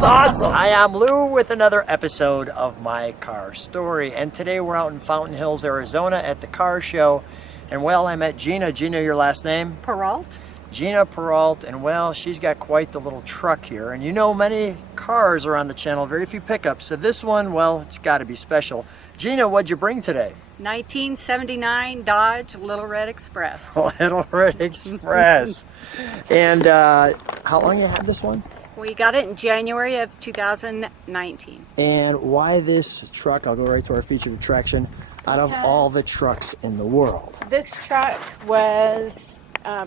That's awesome. Hi, I'm Lou with another episode of My Car Story. And today we're out in Fountain Hills, Arizona at the car show. And well, I met Gena. Gena, your last name? Perreault. Gena Perreault. And well, she's got quite the little truck here. And you know, many cars are on the channel, very few pickups. So this one, well, it's got to be special. Gena, what'd you bring today? 1979 Dodge Little Red Express. Little Red Express. And how long you had this one? We got it in January of 2019. And why this truck? I'll go right to our featured attraction. Out of all the trucks in the world. This truck was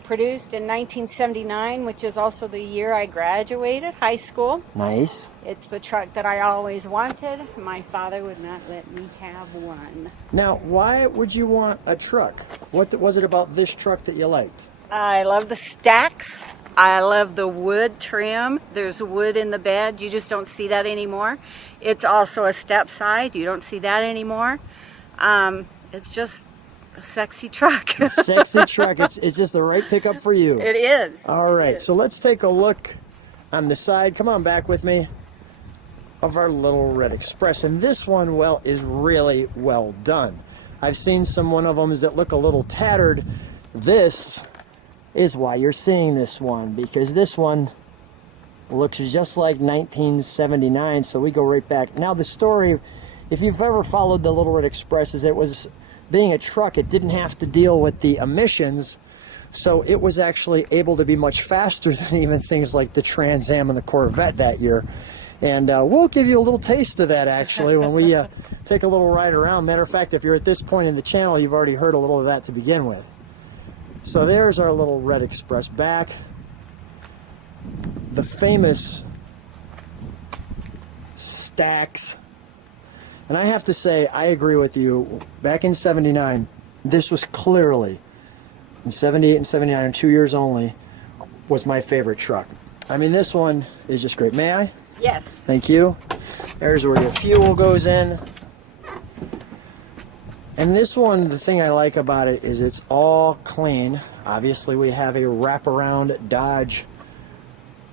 produced in 1979, which is also the year I graduated high school. Nice. It's the truck that I always wanted. My father would not let me have one. Now, why would you want a truck? What was it about this truck that you liked? I love the stacks. I love the wood trim. There's wood in the bed. You just don't see that anymore. It's also a step side. You don't see that anymore. It's just a sexy truck. Sexy truck. It's just the right pickup for you. It is. All right, so let's take a look on the side. Come on back with me of our Little Red Express. And this one, well, is really well done. I've seen one of them that look a little tattered. This is why you're seeing this one, because this one looks just like 1979. So we go right back. Now the story, if you've ever followed the Little Red Express, is it was being a truck, it didn't have to deal with the emissions, so it was actually able to be much faster than even things like the Trans Am and the Corvette that year. And we'll give you a little taste of that actually when we take a little ride around. Matter of fact, if you're at this point in the channel, you've already heard a little of that to begin with. So there's our Little Red Express back. The famous stacks. And I have to say, I agree with you. Back in 79, this was clearly, in 78 and 79, 2 years only, was my favorite truck. I mean, this one is just great. May I? Yes. Thank you. There's where your fuel goes in. And this one, the thing I like about it is it's all clean. Obviously, we have a wraparound Dodge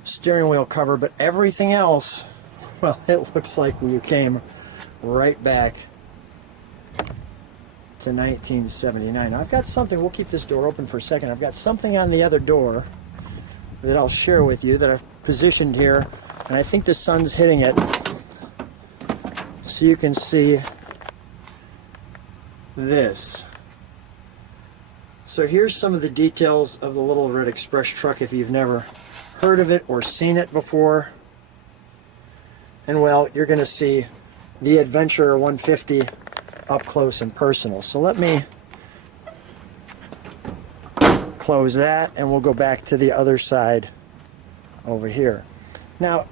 steering wheel cover, but everything else, well, it looks like we came right back to 1979. Now, I've got something, we'll keep this door open for a second. I've got something on the other door that I'll share with you that I've positioned here, and I think the sun's hitting it so you can see this. So here's some of the details of the Little Red Express truck if you've never heard of it or seen it before. And well, you're going to see the Adventurer 150 up close and personal. So let me close that and we'll go back to the other side over here. Now,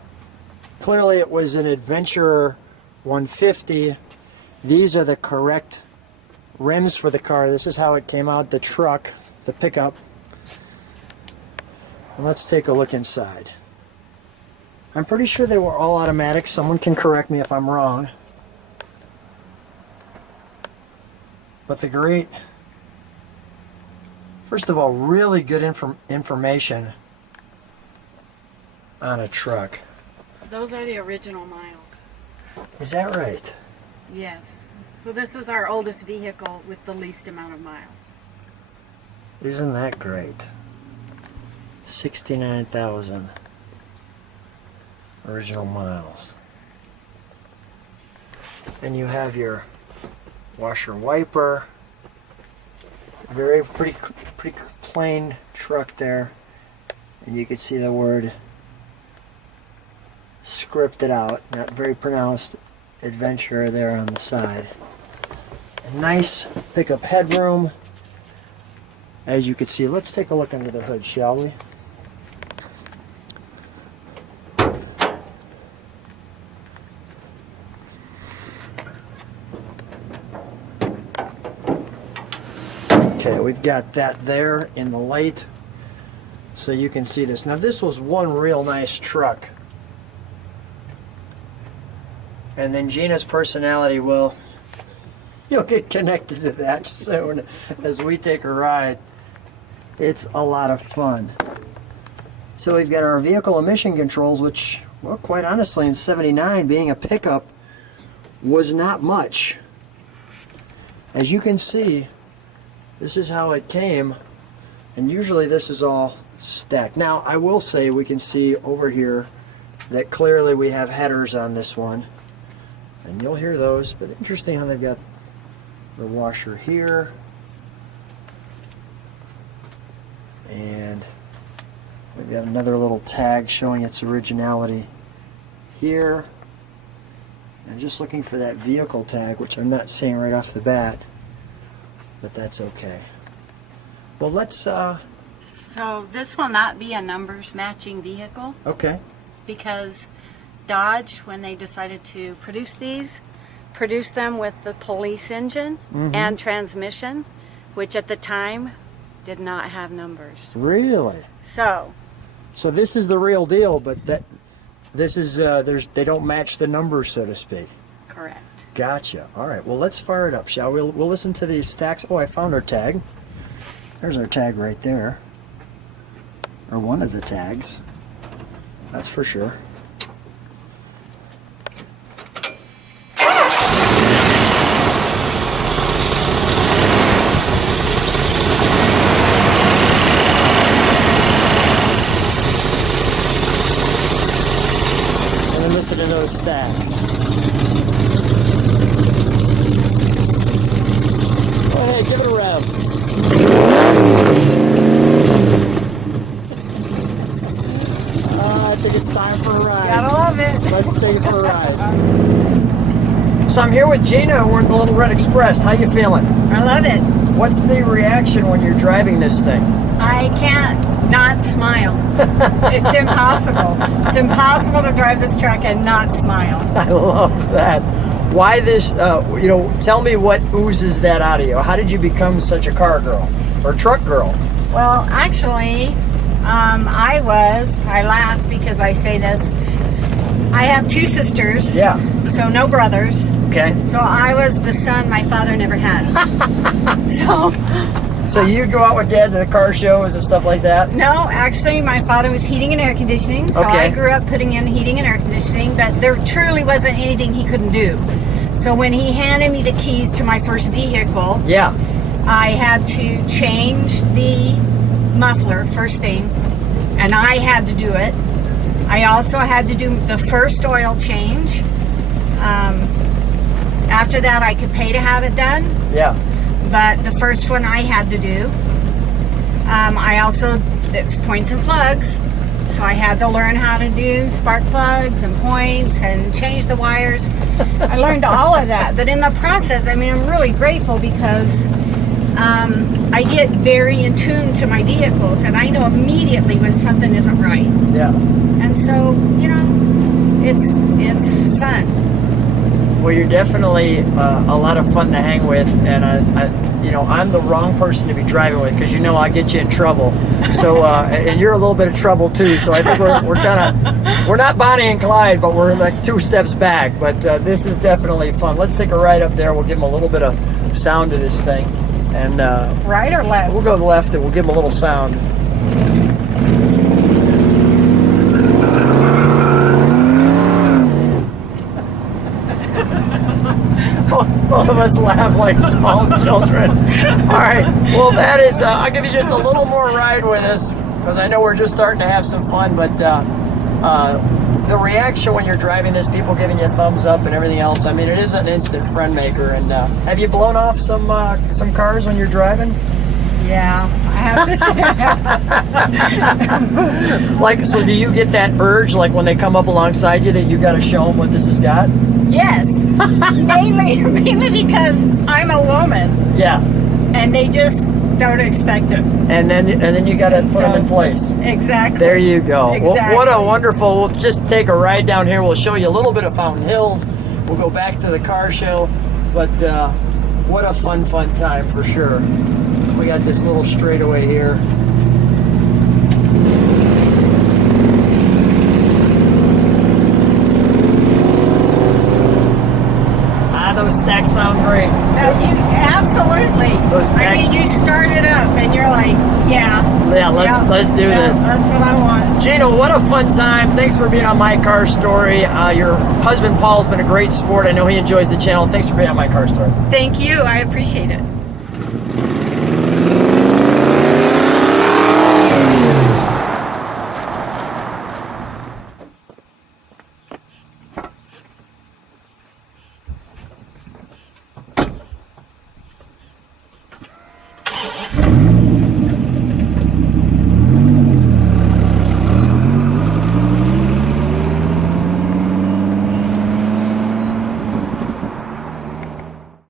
clearly it was an Adventurer 150. These are the correct rims for the car. This is how it came out, the truck, the pickup. And let's take a look inside. I'm pretty sure they were all automatic. Someone can correct me if I'm wrong. But the great, first of all, really good information on a truck. Those are the original miles. Is that right? Yes. So this is our oldest vehicle with the least amount of miles. Isn't that great? 69,000 original miles. And you have your washer wiper. Very pretty plain truck there. And you can see the word scripted out, not very pronounced, Adventurer there on the side. A nice pickup headroom. As you can see, let's take a look under the hood, shall we? Okay, we've got that there in the light so you can see this. Now this was one real nice truck. And then Gena's personality will, you'll get connected to that soon as we take a ride. It's a lot of fun. So we've got our vehicle emission controls, which Well, quite honestly, in 79, being a pickup was not much. As you can see, this is how it came, and usually this is all stacked. Now, I will say we can see over here that clearly we have headers on this one, and you'll hear those, but interesting how they've got the washer here, and we've got another little tag showing its originality here. I'm just looking for that vehicle tag, which I'm not seeing right off the bat, but that's okay. Well, let's So this will not be a numbers matching vehicle okay. because Dodge, when they decided to produce these, produced them with the police engine and transmission, which at the time did not have numbers. Really? So this is the real deal, but this is they don't match the numbers, so to speak. correct. Gotcha. All right. Well, let's fire it up, shall we? We'll listen to these stacks. Oh, I found our tag. There's our tag right there, or one of the tags. That's for sure. And then listen to those stacks. Oh, hey, give it a rev. I think it's time for a ride. Gotta love it. Let's take it for a ride. So I'm here with Gena. We're in the Little Red Express. How you feeling? I love it. What's the reaction when you're driving this thing? I can't not smile. It's impossible. It's impossible to drive this truck and not smile. I love that. Why this, tell me what oozes that out of you. How did you become such a car girl or truck girl? Well, actually, I laugh because I say this. I have two sisters. Yeah. So no brothers. Okay. So I was the son my father never had. So you'd go out with Dad to the car shows and stuff like that? No, actually, my father was heating and air conditioning, so Okay. I grew up putting in heating and air conditioning, but there truly wasn't anything he couldn't do. So when he handed me the keys to my first vehicle, Yeah. I had to change the muffler first thing, and I had to do it. I also had to do the first oil change. After that, I could pay to have it done. Yeah. But the first one I had to do. It's points and plugs. So I had to learn how to do spark plugs and points and change the wires. I learned all of that. But in the process, I'm really grateful because I get very in tune to my vehicles and I know immediately when something isn't right. Yeah. And so, it's fun. Well, you're definitely a lot of fun to hang with, and I'm the wrong person to be driving with because I get you in trouble. So, and you're a little bit of trouble too. So I think we're not Bonnie and Clyde, but we're like 2 steps back. But this is definitely fun. Let's take a ride up there. We'll give them a little bit of sound to this thing, and Right or left? we'll go to the left and we'll give them a little sound. Both of us laugh like small children. All right. Well, that is. I'll give you just a little more ride with us because I know we're just starting to have some fun. But the reaction when you're driving this, people giving you thumbs up and everything else. I mean, it is an instant friend maker. And have you blown off some cars when you're driving? Yeah, I have to say. So do you get that urge, like when they come up alongside you, that you got to show them what this has got? Yes, mainly because I'm a woman Yeah. and they just don't expect it. And then you got to put them in place. Exactly. There you go. Exactly. What a wonderful, we'll just take a ride down here. We'll show you a little bit of Fountain Hills. We'll go back to the car show. But what a fun time for sure. We got this little straightaway here. those stacks sound great. Absolutely. Those I stacks. mean, you start it up and you're like, yeah. Yeah, let's do this. That's what I want. Gina, what a fun time. Thanks for being on My Car Story. Your husband Paul's been a great sport. I know he enjoys the channel. Thanks for being on My Car Story. Thank you. I appreciate it.